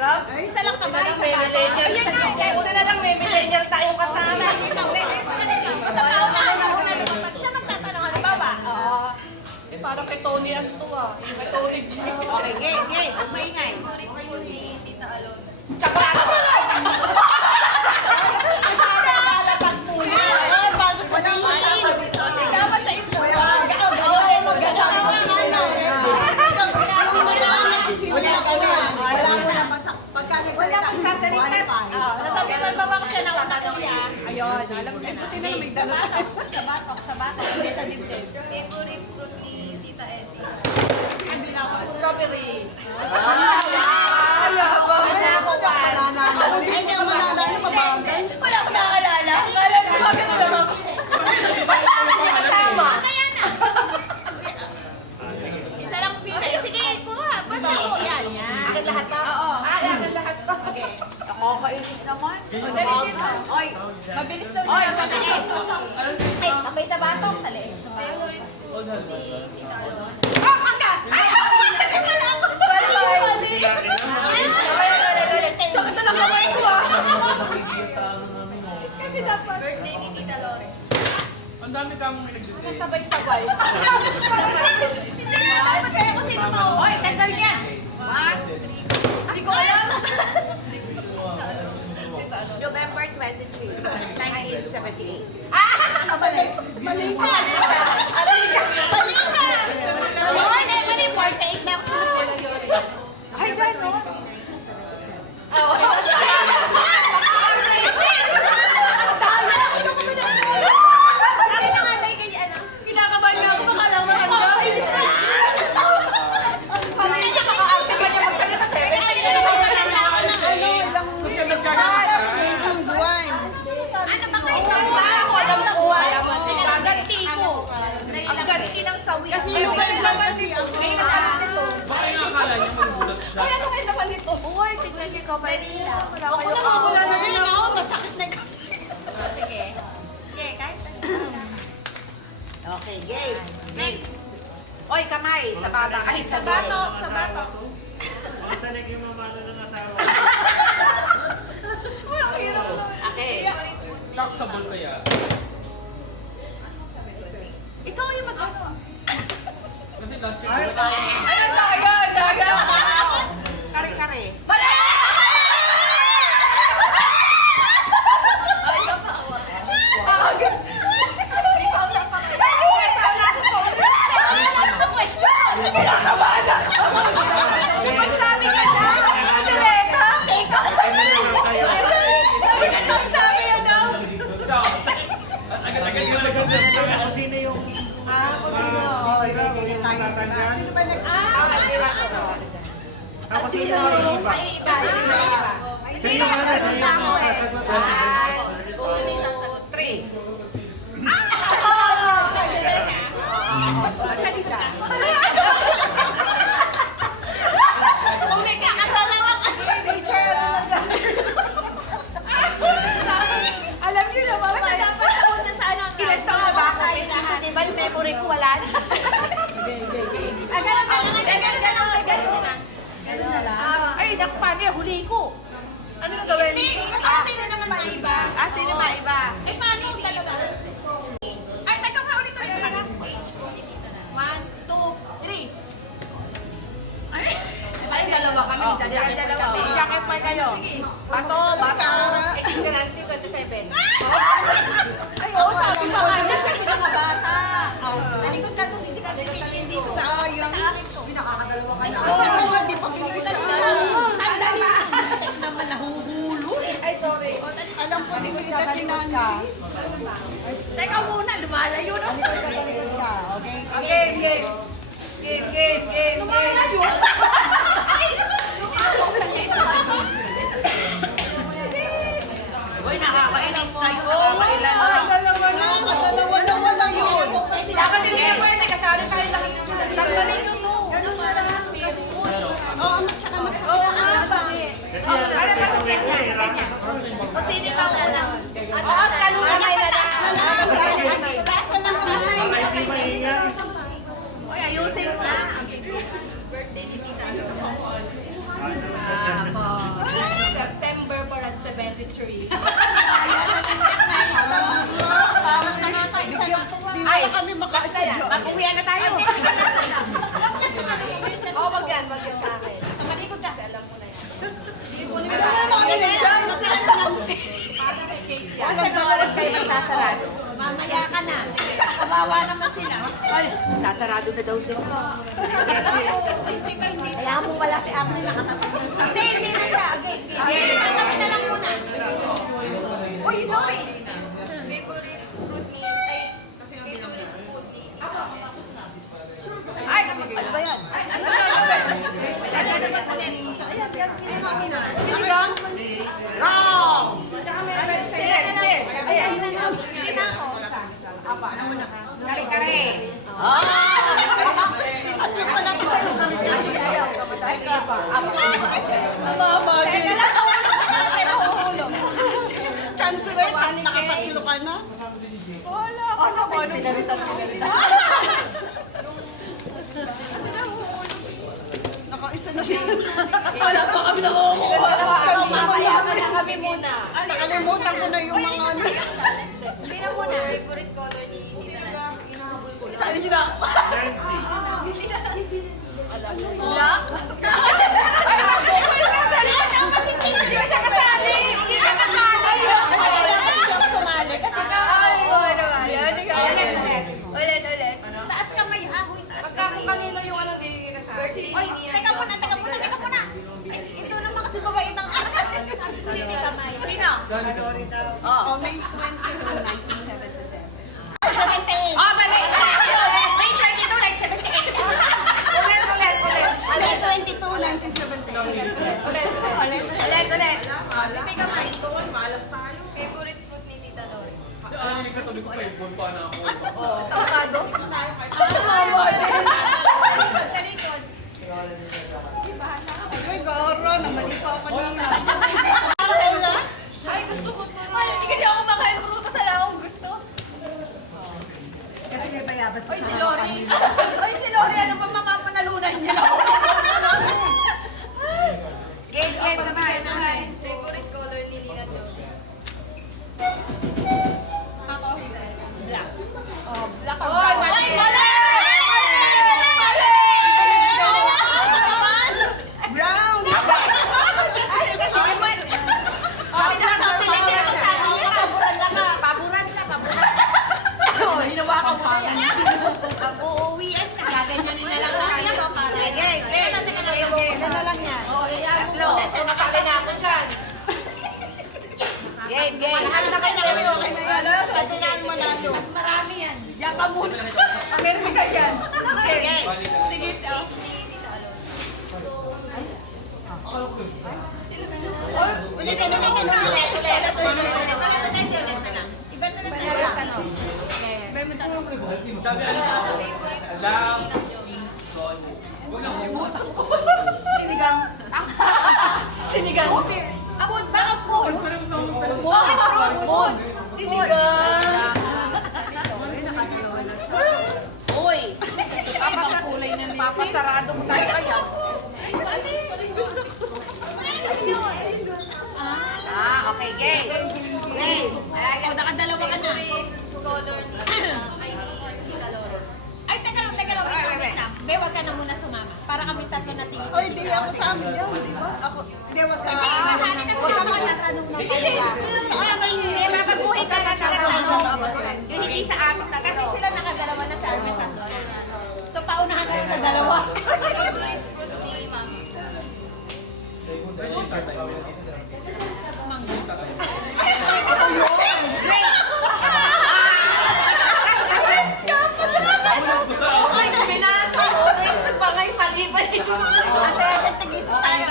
hirap. Isa lang kamay. May millennial. Buti na lang may millennial tayong kasama. Sa pauna siya magtatanong, halimbawa. Eh, parang kay Tony ano to ah. Kay Tony G. Okay, game. Huwag maingay. Favorite food ni Tita Alon. Chocolate! Sana lalapag muna. Bago sabihin. Dapat sa iyo. Wala kang sasalita. Nasabi mo ba ako siya na utanong niya? Ayun, alam niya na. Sa batok. Hindi sa dibdib. Favorite fruit ni Tita Eddie. Strawberry. Wala akong nakalala. Alam mo, kami na lang. Ba't kami hindi kasama? Kaya na. Isa lang pinay. Sige, kuha. Basta ko. Yan. Akin lahat na? Oo. Akin lahat to. Okay. Nakakainis naman. Dali dito. Oy, Mabilis daw oy, niya. sa tingin. Ay, kapay sa batok. Sa leeg. Favorite fruit ni Tita Alon. Sakit na lang kamay ko ah. Kasi dapat. Birthday ni Tita Lore. Ang dami kang may nagdidate. Sabay-sabay. Hindi kaya ko sino mo. Oy, tagal yan. 1, 2, 3. Hindi ko alam. November 23, 1978. Mali ka. Mali. 48 na ako sa Ay, gano'n. Kinakabahan niya ako. Baka lang makanda. Pamilya siya maka-arte ka niya magsalita sa akin. Ano ba kayo? Ako alam ko. Gaganti ko. Ang ganti ng sawi. Kasi yung naman dito. Baka yung akala niya magulat siya. Ano kayo naman dito? Uy, tignan niyo ko ba nila? Ako naman wala na rin ako. Masakit na ka. Sige. Sige, kahit Okay, game. next. Oy, kamay. Sa baba. Ay, Sa batok. Sa batok. Baka yung mamalo ng asawa. Okay. Favorite food ni Taxable kaya. Ikaw yung mag-ano. Kasi last year, Ayun tayo. Daga. Kare-kare. Mali! Ay, kapawa. Hindi pa usap pa kayo. Kinakabahan ako. Magsabi ka na. Direta. Ikaw. Magsabi ka daw. agad-agad yung nagaganda kung sino yung tapos sino yung iba. Sino nga na sa'yo yung sasagot? Kung sino yung sasagot. 3. Kung may kakatalawang teacher, alam niyo naman ba? Dapat ako na sa ano. Ilan taon na ba ako? 52, di ba yung memory ko wala na? Agad na lang. Ay, naku, paano yung huli ko? Ano yung gawin? Sino naman mga iba? Sino ba iba? Ay, paano yung talaga? Ay, teka pa ulit. Age po ni Tita Lore. 1, 2, 3. Ay, dalawa kami. Oh, dalawa. Jacket pa kayo. Bato, bato. Ika na, 57. Ay, oo, sabi pa nga niya siya yung mga bata. Nalikod ka doon, hindi ka titigil dito sa sayang. Nakakadalawa ka na. Oo, hindi pa pinigil sa akin. Sandali. Tek naman nahuhulo. Ay, sorry. Alam ko, hindi ko yung dati Nancy. Teka muna, lumalayo na. Okay. Game. Lumalayo. Uy, nakakainis na yung nakakailan na. Nakakadalawa na wala yun. Dapat hindi na pwede kasali tayo lang. Tanggalin mo. Ganun na lang. Oo, tsaka masakit. Para masakit niya. O sino ka una? Oo, kanong kamay na lang. Taas na ng kamay. Para hindi maingay. Uy, ayusin mo. Birthday ni Tita Alon. Ako. kami makasadyo. Mag-uwian na tayo. Oo, wag yan sa akin. Malikod ka. Kasi alam mo na yan. Para kay Kate yan. Sa oras kayo magsasarado. Mamaya ka na. Kawawa naman sila. Ay, sasarado na daw sila. Kaya mo wala si Apri nakatatlong. Hindi na siya. Okay, kami na lang muna. Uy, Lori. Favorite fruit ni, favorite food ni Tita. Ay, ano ba yan? Sinigang? Wrong! Kare-kare. At yung pala ko tayo kami ayaw. Teka lang, Chance rate, nakatatlo ka na. Ano ba? Pinalitan. Nakaisa na sila. wala pa kami nakukuha. Chance naman namin. Kami muna. Nakalimutan ko na yung mga ano. Favorite color ni Tita Nancy. Sabi niyo na. Nancy. Wala? Hindi ko siya kasali. Hindi ka kasali. Sumali kasi Ulit. taas kamay, ahoy. Pagka kung kanino yung ano, hindi ka kasali. Birthday Oy, ni teka muna. Ay, ito naman kasi babait ang sabi ko hindi kamay. Sino? Oh, May 22, 1977. 78. Oh, mali! May 22 like 78. Ulit. May 22, 1978. Ulit. Hindi kamay. Doon, malas tayo. Favorite fruit ni Tita Lori. Ano yung katabi ko pa yung pa na ako. Avocado? Talikod. Uy, garo, namali pa ako niya. Ay, gusto ko to. Ay, hindi kasi ako makain mo kasi lang akong gusto. Kasi may bayabas. Oy, si Lori, ano ba mapapanalunan niya na? Game naman. Favorite color ni Nina Jo. Black and Oy, brown. mali! Brown. Hinawakan mo yan. Pag-uuwian na. Gaganyanin na lang tayo. Yan na lang yan. Tatlo. Nasabi na ako dyan. Game. Katinaan mo na yun. Mas marami yan. Yan ka muna. Meron ka dyan. Age ni Tita Alon. Sino ba naman? Ulitin. Iba na lang tanong. Favorite fruit ni Nina Jo. Sinigang. Abot, baka food. Food. Sinigang. Uy. Papasarado mo tayo kaya. Okay, game. O, nakadalawa ka na. Favorite color ni Tita Lori. Ay, teka lang. Wait lang. Be, wag ka na muna sumama. Para kami tatlo na tingin. Oy, di ako sa amin yun, di ba? Ako, di, wag sa amin. Wag ka makatanong na Hindi, mapagbuhay ka na tanong. Yung hindi sa amin na Kasi sila nakadalawa na sa amin sa doon. So, paunahan kayo sa dalawa. Favorite fruit ni Mami. Ay, binasa mo. Orange pa ngayon, mali. Ate, sa tigisa tayo.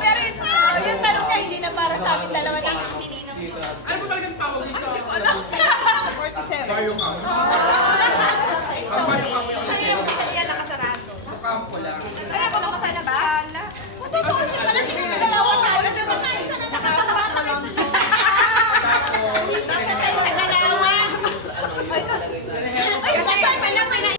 Pero yung tanong niya, hindi na para sa amin dalawa na. Age ni Ninang Jo. Ano ba talagang tawag dito? 47. Bayo ka. Yan, nakasarado. Kampo lang. Ay, pabuksan na ba? Matutusin pala, hindi na dalawa tayo. Nakakatawa pa kayo.